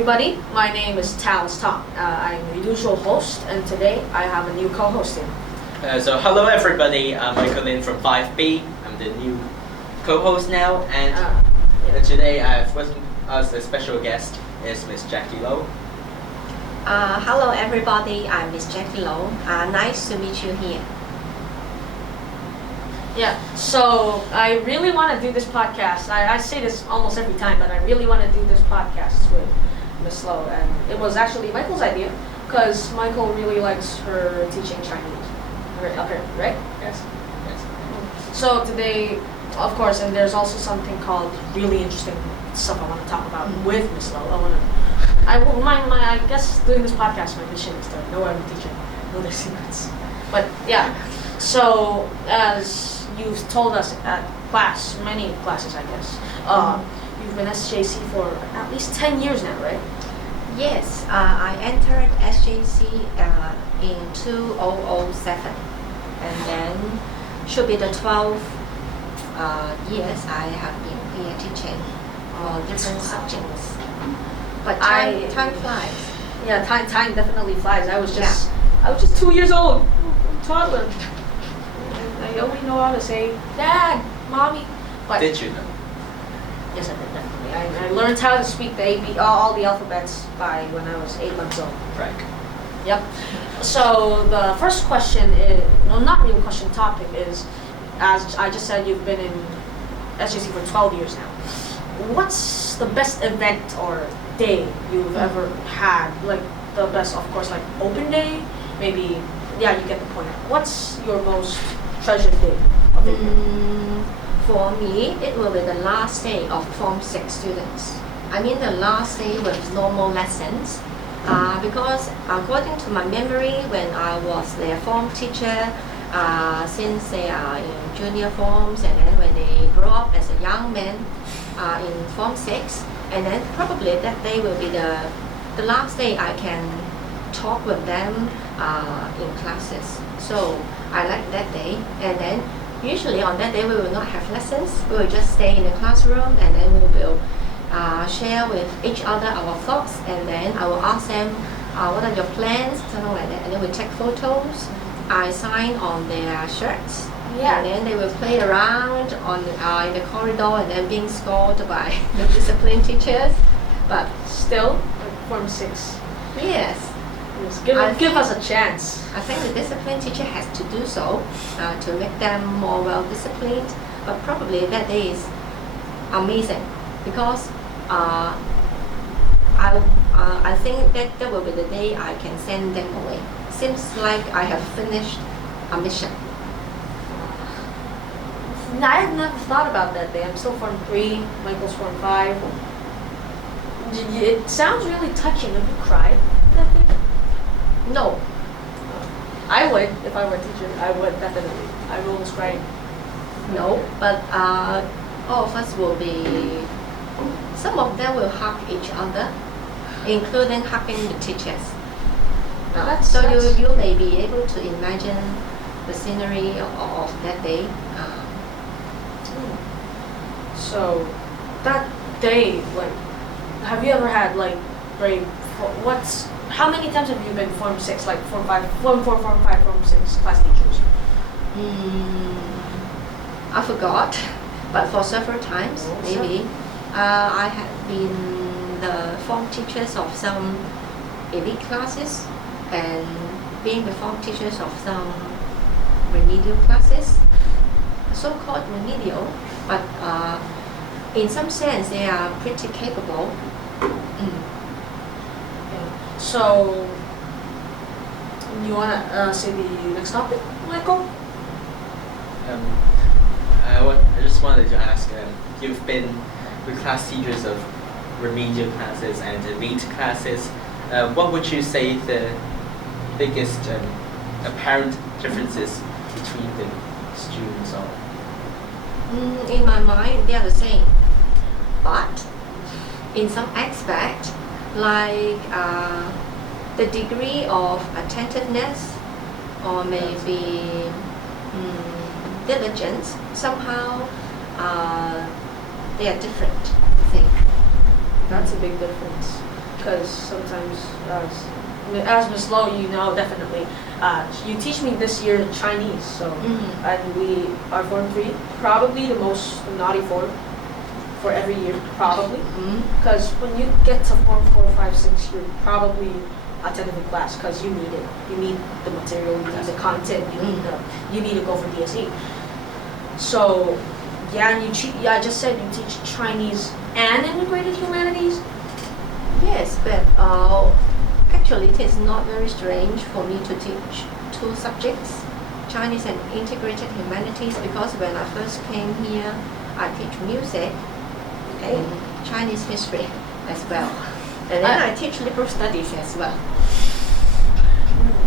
everybody. My name is Tallis Tom. I'm the usual host, and today I have a new co-host here. Hello everybody, I'm Michael in from 5B. I'm the new co-host now, and today I've with us a special guest is Miss Jackie Low. Hello everybody, I'm Miss Jackie Low. Nice to meet you here. Yeah, so I really want to do this podcast. I say this almost every time, but I really want to do this podcast with Miss Low, and it was actually Michael's idea because Michael really likes her teaching Chinese. Okay, right? Yes. So today, of course, and there's also something called really interesting stuff I want to talk about with Miss Low. I guess doing this podcast, my mission is to know every teacher, know their secrets. But yeah, so as you've told us at many classes, I guess, you've been SJC for at least 10 years now, right? Yes, I entered SJC in 2007, and then should be the 12 years I have been here teaching different subjects. But time flies. Yeah, time definitely flies. I was just 2 years old, toddler. I only know how to say Dad, Mommy. But Did you know? yes, I did definitely. I learned how to speak the AB, all the alphabets by when I was 8 months old. Right. Yep. So the first question is, not really question, topic is, as I just said, you've been in SJC for 12 years now. What's the best event or day you've ever had? Like the best, of course, like open day, maybe. Yeah, you get the point. What's your most treasured day of the year? For me, it will be the last day of Form 6 students. I mean the last day with normal lessons. Because according to my memory, when I was their form teacher, since they are in junior forms, and then when they grow up as a young man in Form 6, and then probably that day will be the last day I can talk with them in classes. So I like that day, and then usually on that day we will not have lessons. We will just stay in the classroom, and then we will share with each other our thoughts, and then I will ask them what are your plans, something like that, and then we take photos. I sign on their shirts, and then they will play around in the corridor, and then being scolded by the discipline teachers. But Still, like Form 6. yes, Give us a chance. I think the discipline teacher has to do so to make them more well disciplined. But probably that day is amazing because I think that will be the day I can send them away. Seems like I have finished a mission. I have never thought about that day. I'm still Form 3, Michael's Form 5. It sounds really touching. Have you cried that day? No, I would, if I were a teacher. I would, definitely. I would almost cry. no, but all of us will be. Some of them will hug each other, including hugging the teachers. So you may be able to imagine the scenery of that day. So, that day, like, have you ever had, like, how many times have you been Form 6, like Form 5, Form 4, Form 5, Form 6 class teachers? I forgot, but for several times, maybe. I have been the form teachers of some elite classes and being the form teachers of some remedial classes, so-called remedial, but in some sense they are pretty capable. So, you want to say the next topic, Michael? I just wanted to ask, you've been the class teachers of remedial classes and elite classes. What would you say the biggest apparent differences between the students are? In my mind, they are the same, but in some aspect, like the degree of attentiveness or maybe diligence, somehow they are different, I think. That's a big difference. because sometimes, as Miss Low, you know definitely, you teach me this year Chinese, so, and we are Form 3, probably the most naughty form for every year, probably, because when you get to Form 4, 5, 6, you're probably attending the class because you need it. You need the material, you need the content, you need to go for DSE. So, yeah, and I just said you teach Chinese and integrated humanities? Yes, but actually it is not very strange for me to teach two subjects, Chinese and integrated humanities, because when I first came here, I teach music and Chinese history as well. And then I teach liberal studies as well.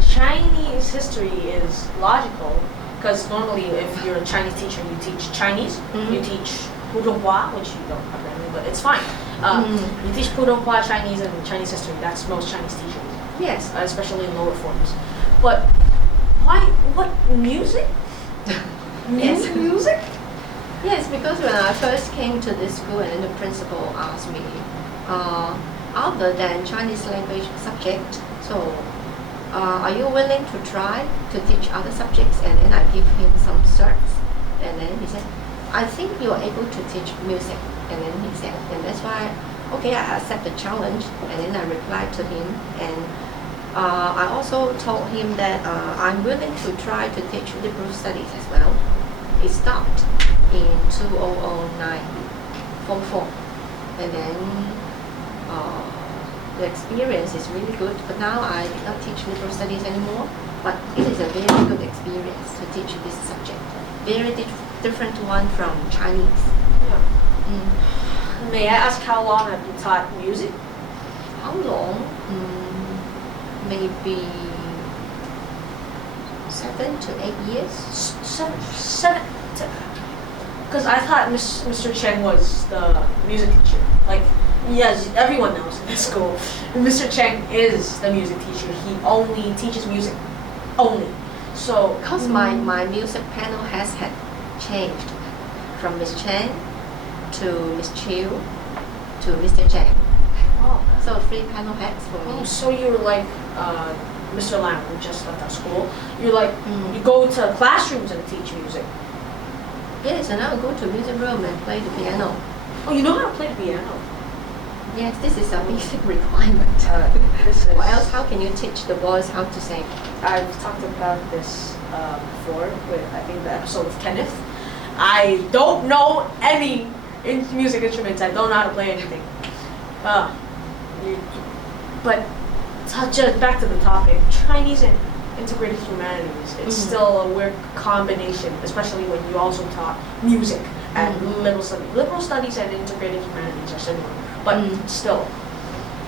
Chinese history is logical, because normally if you're a Chinese teacher, you teach Chinese, you teach putonghua, which you don't have that, but it's fine. You teach putonghua, Chinese, and Chinese history. That's most Chinese teachers. Yes. Especially in lower forms. But why, what, music? Yes. Music? Yes, because when I first came to this school and then the principal asked me, other than Chinese language subject, so are you willing to try to teach other subjects? And then I give him some certs. And then he said, I think you're able to teach music. And then he said, and that's why, okay, I accept the challenge. And then I replied to him. And I also told him that I'm willing to try to teach liberal studies as well. It stopped in 2009, Form 4. And then the experience is really good, but now I did not teach liberal studies anymore, but it is a very good experience to teach this subject. Very different one from Chinese. Yeah. May I ask how long have you taught music? How long? Maybe 7 to 8 years. Seven. Because I thought Mr. Cheng was the music teacher. Like, yes, everyone knows in this school. Mr. Cheng is the music teacher. He only teaches music. Only. So, because my music panel has had changed from Miss Cheng to Miss Chiu to Mr. Cheng. Oh. So 3 panel heads for me. Oh, so you're like Mr. Lam, who just left our school. You're like, you go to classrooms and teach music. Yes, and I will go to music room and play the piano. Oh, you know how to play the piano? Yes, this is a basic requirement. Or else, how can you teach the boys how to sing? I've talked about this before with, I think, the episode with Kenneth. I don't know any music instruments. I don't know how to play anything. But just back to the topic, Chinese and integrated humanities, it's still a weird combination, especially when you also taught music and liberal studies. Liberal studies and integrated humanities are similar, but still,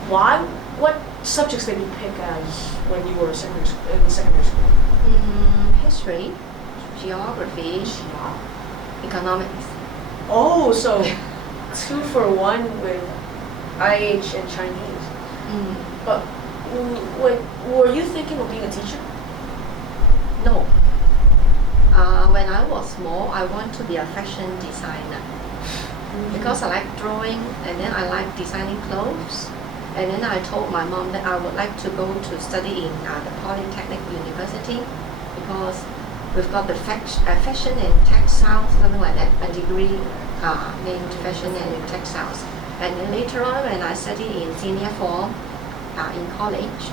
why? What subjects did you pick as when you were in secondary school? History, geography, economics. Oh, so 2 for 1 with IH and Chinese. But were you thinking of being a teacher? No. When I was small, I want to be a fashion designer because I like drawing and then I like designing clothes. And then I told my mom that I would like to go to study in the Polytechnic University because we've got the fashion and textiles, something like that, a degree named fashion and textiles. And then later on, when I studied in senior form in college,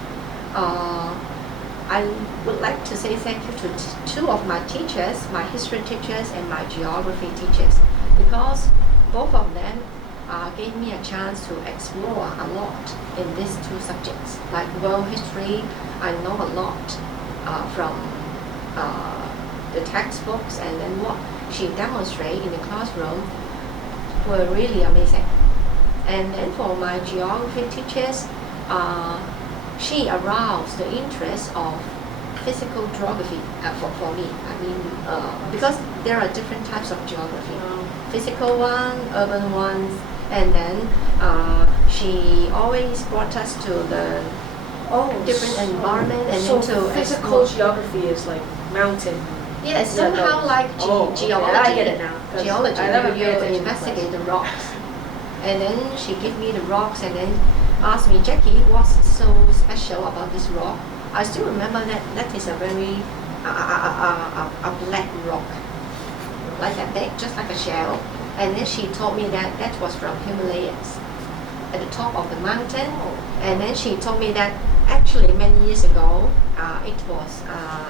I would like to say thank you to 2 of my teachers, my history teachers and my geography teachers, because both of them gave me a chance to explore a lot in these 2 subjects. Like world history, I know a lot from the textbooks, and then what she demonstrated in the classroom were really amazing. And then for my geography teachers, she aroused the interest of physical geography for me. I mean, because there are different types of geography. Physical one, urban ones, and then she always brought us to the different environment and so into physical geography is like mountain. Yes, somehow like geology. I get it now. Geology, you investigate the rocks. And then she gave me the rocks, and then asked me, Jackie, what's so special about this rock? I still remember that is a very a black rock, like that big, just like a shell. And then she told me that was from Himalayas, at the top of the mountain. And then she told me that actually many years ago, it was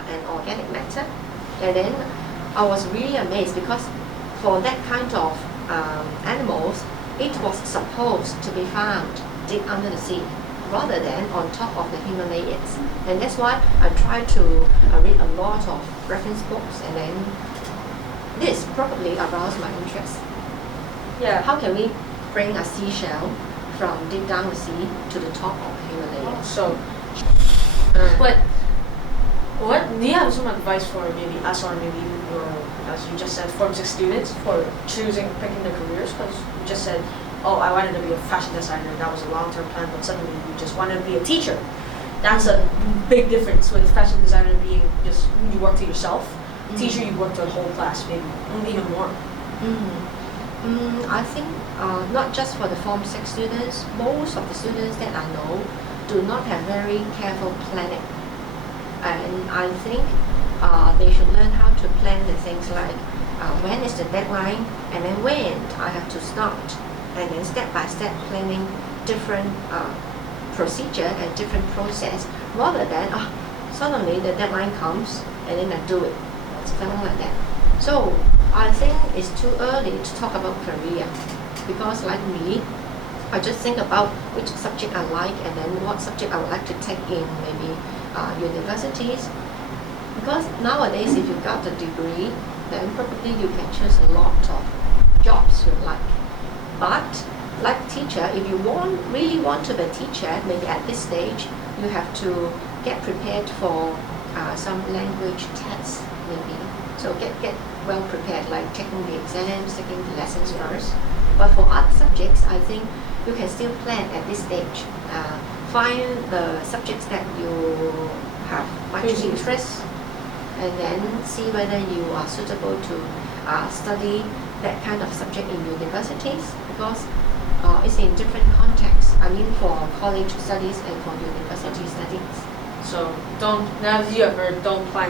an organic matter. And then I was really amazed because for that kind of animals, it was supposed to be found deep under the sea rather than on top of the Himalayas. And that's why I tried to read a lot of reference books, and then this probably aroused my interest. Yeah. How can we bring a seashell from deep down the sea to the top of the Himalayas? So, but what do you have some advice for maybe us or maybe your, as you just said, Form 6 students for picking their careers? Because you just said, oh, I wanted to be a fashion designer. That was a long-term plan, but suddenly you just wanted to be a teacher. That's a big difference with fashion designer being just you work to yourself. Teacher, you work to a whole class, maybe even more. I think not just for the Form 6 students, most of the students that I know do not have very careful planning. And I think they should learn how to plan the things like when is the deadline, and then when I have to start, and then step by step planning different procedure and different process, rather than suddenly the deadline comes and then I do it, something like that. So I think it's too early to talk about career, because like me, I just think about which subject I like and then what subject I would like to take in maybe universities. Because nowadays, if you got a degree, then probably you can choose a lot of jobs you like. But like teacher, if you really want to be a teacher, maybe at this stage, you have to get prepared for some language tests, maybe. So get well prepared, like taking the exams, taking the lessons first. But for other subjects, I think you can still plan at this stage. Find the subjects that you have much interest, and then see whether you are suitable to study that kind of subject in universities, because it's in different contexts. I mean, for college studies and for university studies. So don't plan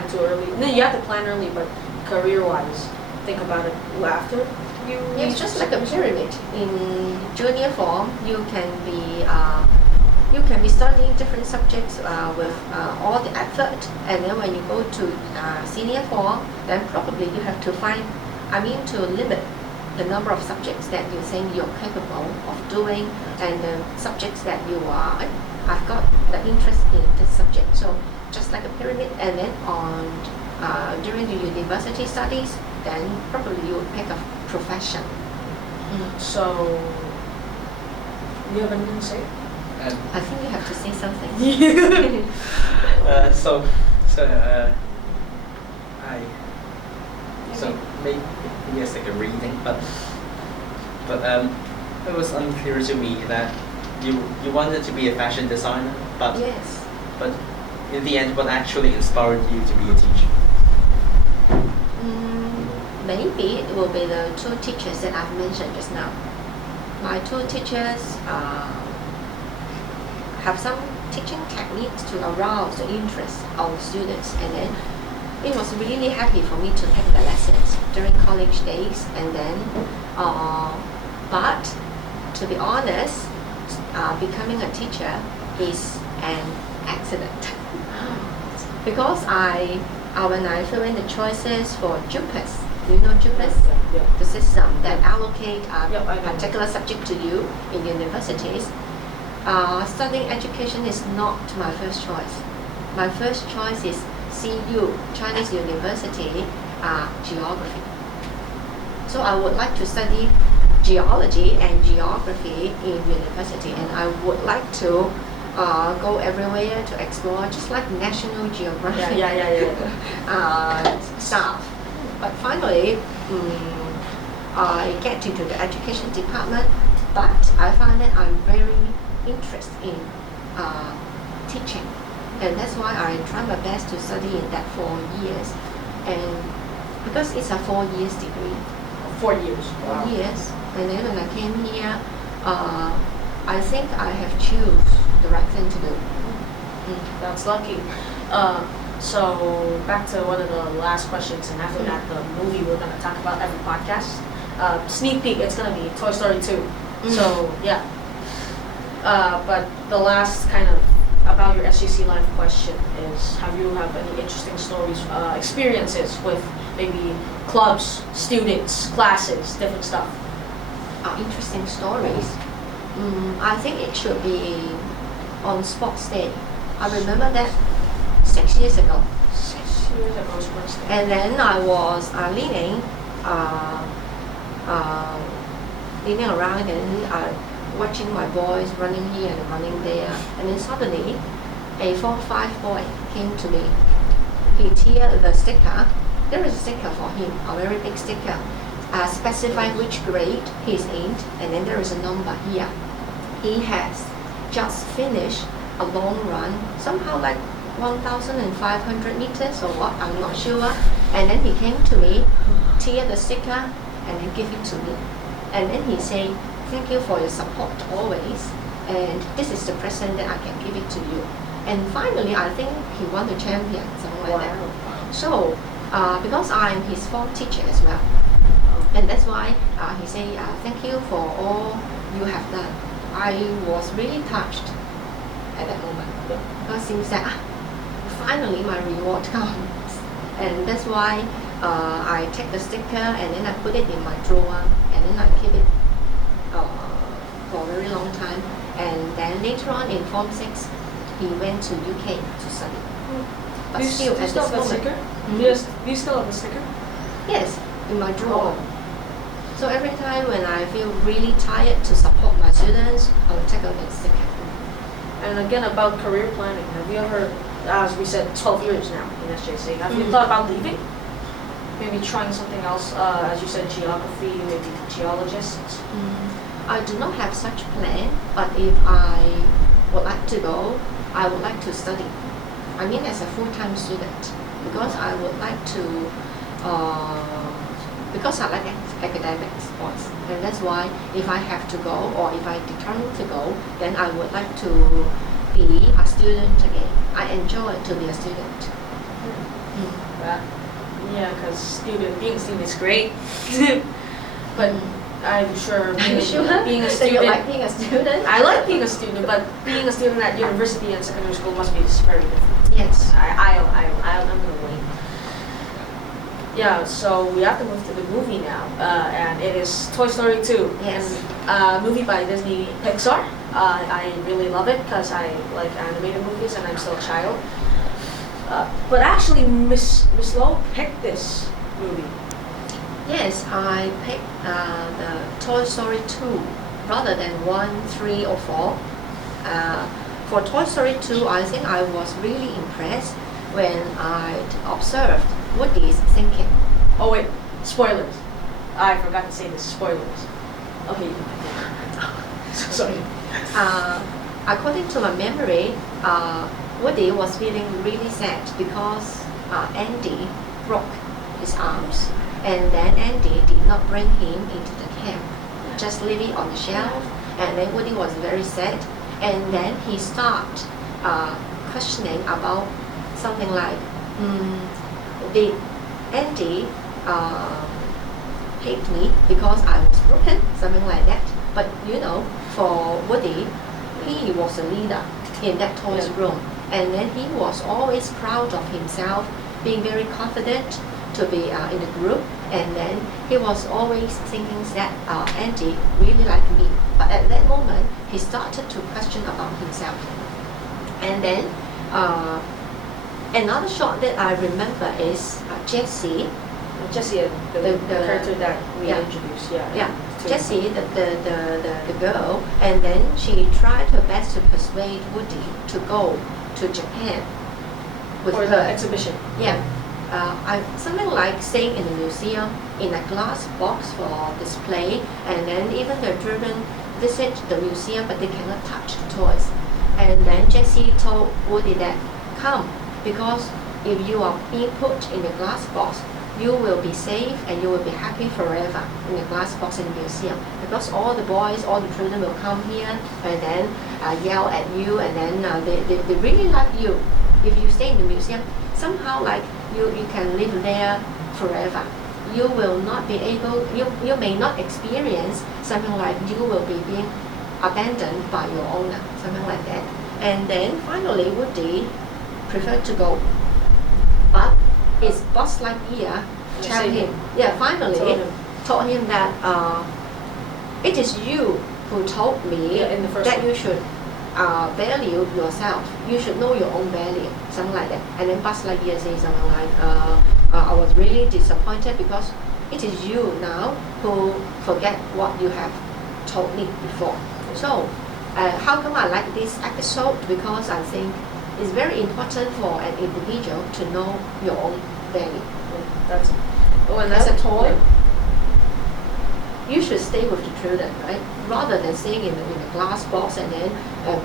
too early. No, you have to plan early, but career-wise, think about it after you. Yeah, it's just like a pyramid. In junior form, you can be studying different subjects with all the effort, and then when you go to senior form, then probably you have to to limit the number of subjects that you think you're capable of doing, and the subjects that I've got the interest in this subject. So just like a pyramid, and then during the university studies, then probably you would pick a profession. So, do you have anything to say? I think you have to say something. Maybe it's like a reading, but it was unclear to me that you wanted to be a fashion designer, but yes. But in the end, what actually inspired you to be a teacher? Maybe it will be the two teachers that I've mentioned just now. My two teachers have some teaching techniques to arouse the interest of students, and then it was really happy for me to take the lessons during college days. And then, but to be honest, becoming a teacher is an accident because when I fill in the choices for JUPAS, do you know JUPAS? Yeah. The system that allocate a particular subject to you in universities. Studying education is not my first choice. My first choice is CU, Chinese University, geography. So I would like to study geology and geography in university, and I would like to go everywhere to explore, just like National Geographic stuff. But finally, I get into the education department, but I find that I'm very interested in teaching, and that's why I try my best to study in that 4 years, and because it's a 4 years degree. 4 years. 4 years, and then when I came here, I think I have choose the right thing to do. That's lucky. So back to one of the last questions, and after that, the movie we're gonna talk about every podcast. Sneak peek, it's gonna be Toy Story 2. So yeah. But the last kind of about your SGC life question is: have you have any interesting stories, experiences with maybe clubs, students, classes, different stuff? Interesting stories. I think it should be on sports day. I remember that 6 years ago. 6 years ago, sports day. And then I was leaning around and watching my boys running here and running there. And then suddenly, a 4-5 boy came to me. He teared the sticker. There is a sticker for him, a very big sticker, specifying which grade he's in, and then there is a number here. He has just finished a long run, somehow like 1,500 meters or what, I'm not sure. And then he came to me, tear the sticker, and then give it to me. And then he said, "Thank you for your support always, and this is the present that I can give it to you." And finally, I think he won the champion, something like that. So, because I'm his form teacher as well, and that's why he said, "Thank you for all you have done." I was really touched at that moment, because it seems that finally my reward comes, and that's why I take the sticker and then I put it in my drawer, and then I keep it for a very long time. And then later on in Form 6, he went to UK to study. But Do you still, at still this have the moment, sticker? Do you still have the sticker? yes, in my drawer. So every time when I feel really tired to support my students, I will take out that sticker. And again, about career planning, have you ever, as we said, 12 years now in SJC, have you thought about leaving? Maybe trying something else, as you said, geography, maybe geologist? I do not have such plan, but if I would like to go, I would like to study. I mean, as a full-time student, because I would like to, because I like academic sports, and that's why if I have to go, or if I determine to go, then I would like to be a student again. I enjoy to be a student. Yeah, because being a student is great, but I'm sure being a So you student. like being a student? I like being a student, but being a student at university and secondary school must be very different. Yes. I'm gonna wait. Yeah, so we have to move to the movie now, and it is Toy Story 2. Yes. And movie by Disney Pixar. I really love it because I like animated movies and I'm still a child. But actually, Miss Lowe picked this movie. Yes, I picked the Toy Story 2 rather than 1, 3, or 4. For Toy Story 2, I think I was really impressed when I observed Woody's thinking. Oh wait, spoilers. I forgot to say this, spoilers. Okay, you can sorry. According to my memory, Woody was feeling really sad because Andy broke his arms, and then Andy did not bring him into the camp, just leave it on the shelf, and then Woody was very sad, and then he started questioning about something like, did Andy hate me because I was broken, something like that. But you know, for Woody, he was a leader in that toys room, and then he was always proud of himself, being very confident to be in the group, and then he was always thinking that Andy really liked me. But at that moment, he started to question about himself. And then another shot that I remember is Jessie. Jessie, the character that we introduced. Yeah. Jessie, the girl, and then she tried her best to persuade Woody to go to Japan with for her the exhibition. Yeah. Something like staying in the museum in a glass box for display, and then even the children visit the museum but they cannot touch the toys. And then Jessie told Woody that, come, because if you are being put in a glass box, you will be safe and you will be happy forever in the glass box in the museum, because all the boys, all the children will come here and then yell at you, and then they really love you. If you stay in the museum, somehow like you can live there forever. You will not be able, you may not experience something like you will be being abandoned by your owner, something like that. And then finally Woody preferred to go, but his Buzz Lightyear tell him, finally told him that it is you who told me in the first that one. you should value yourself. You should know your own value, something like that. And then Buzz Lightyear says something like, I was really disappointed because it is you now who forget what you have told me before. So, how come I like this episode? Because I think it's very important for an individual to know your own value. That's as a toy. You should stay with the children, right? Rather than staying in a glass box and then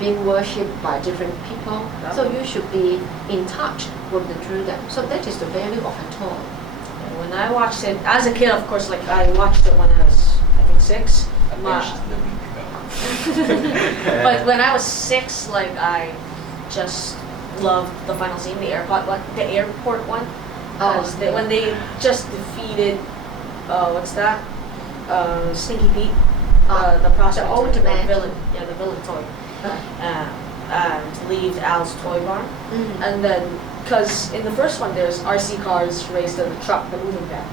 being worshipped by different people. So you should be in touch with the children. So that is the value of a toy. When I watched it as a kid, of course, like I watched it when I was, I think, 6. I watched it a week ago. But when I was 6, like I just loved the final scene, the airport one. When they just defeated, what's that? Stinky Pete, the prosecutor, old man. villain, the villain toy, and leave Al's toy barn, and then because in the first one there's RC cars race to the truck, the moving van.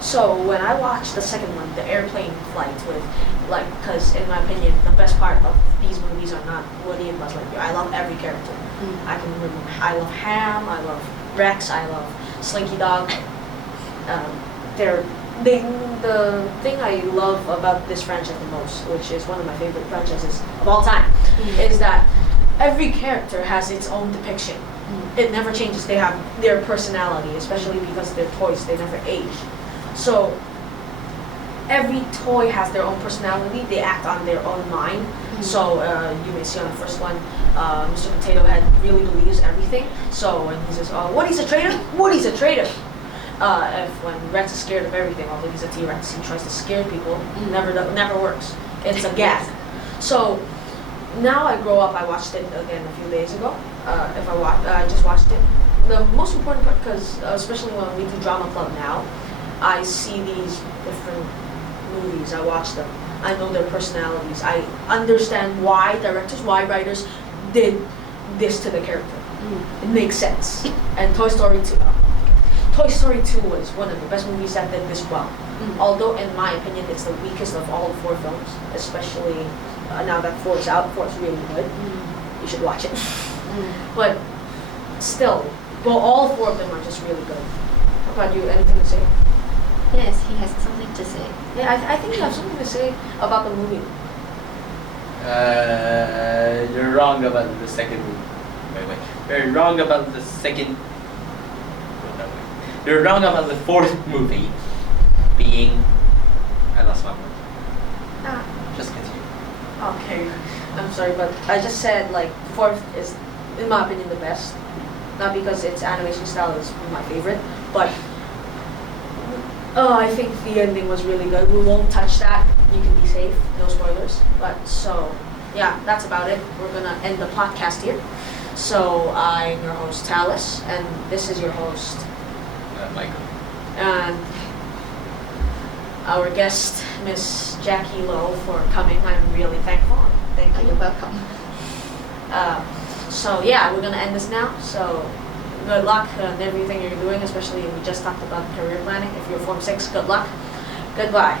So when I watched the second one, the airplane flight with, like, because in my opinion, the best part of these movies are not Woody and Buzz Lightyear. I love every character. I love Ham. I love Rex. I love Slinky Dog. The thing I love about this franchise the most, which is one of my favorite franchises of all time, is that every character has its own depiction. It never changes. They have their personality, especially because they're toys. They never age. So every toy has their own personality. They act on their own mind. So you may see on the first one, Mr. Potato Head really believes everything. So when he says, Woody's a traitor? Woody's a traitor! When Rex is scared of everything, although he's a T-Rex, he tries to scare people. Never works. It's a gag. So now I grow up. I watched it again a few days ago. I just watched it. The most important part, because especially when we do drama club now, I see these different movies. I watch them. I know their personalities. I understand why directors, why writers did this to the character. It makes sense. And Toy Story 2. Toy Story 2 was one of the best movies that did this well. Although, in my opinion, it's the weakest of all 4 films, especially now that 4 is out. 4 is really good. You should watch it. But still, all 4 of them are just really good. How about you? Anything to say? Yes, he has something to say. Yeah, I think you have something to say about the movie. You're wrong about the second movie. Wait. You're wrong about the second. You're wrong about the 4th movie being. I lost my word. Just continue. Okay, I'm sorry, but I just said like 4th is, in my opinion, the best. Not because its animation style is my favorite, but I think the ending was really good. We won't touch that. You can be safe. No spoilers. But so, yeah, that's about it. We're gonna end the podcast here. So I'm your host Tallis, and this is your host Michael. And our guest, Miss Jackie Lowe, for coming. I'm really thankful. Thank you. You're welcome. So yeah, we're gonna end this now. So good luck in everything you're doing, especially we just talked about career planning. If you're Form 6, good luck. Goodbye.